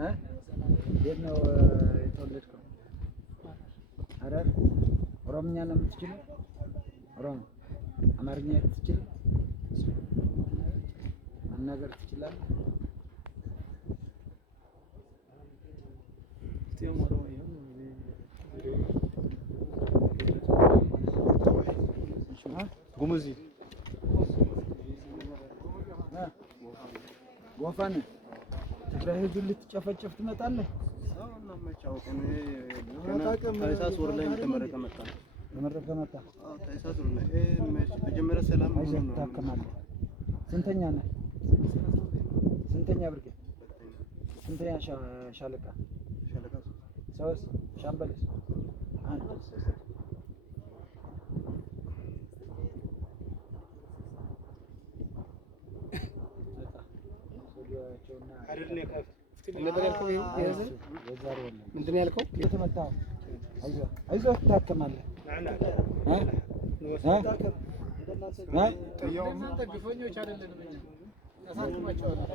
የት ነው የተወለድከው? ሐረር። ኦሮምኛ ነው የምትችለው? ኦሮሞ። አማርኛ ትችል? መናገር ትችላለህ? ጉሙዚ ወፋን ትግራይ ህዝብ ልትጨፈጨፍ ትመጣለህ? ታህሳስ ወር ላይ ተመረቀ መጣ። መጀመሪያ ሰላም ታከማለህ። ስንተኛ ነህ? ስንተኛ ብርጌድ? ስንተኛ ሻለቃ? ሶስት። ሻምበል አንድ። ምንድን ነው ያልከው? የተመታው አይዞህ ትታከማለህ። ግፈኞች አይደለንም እኛ እናሳክማቸዋለን።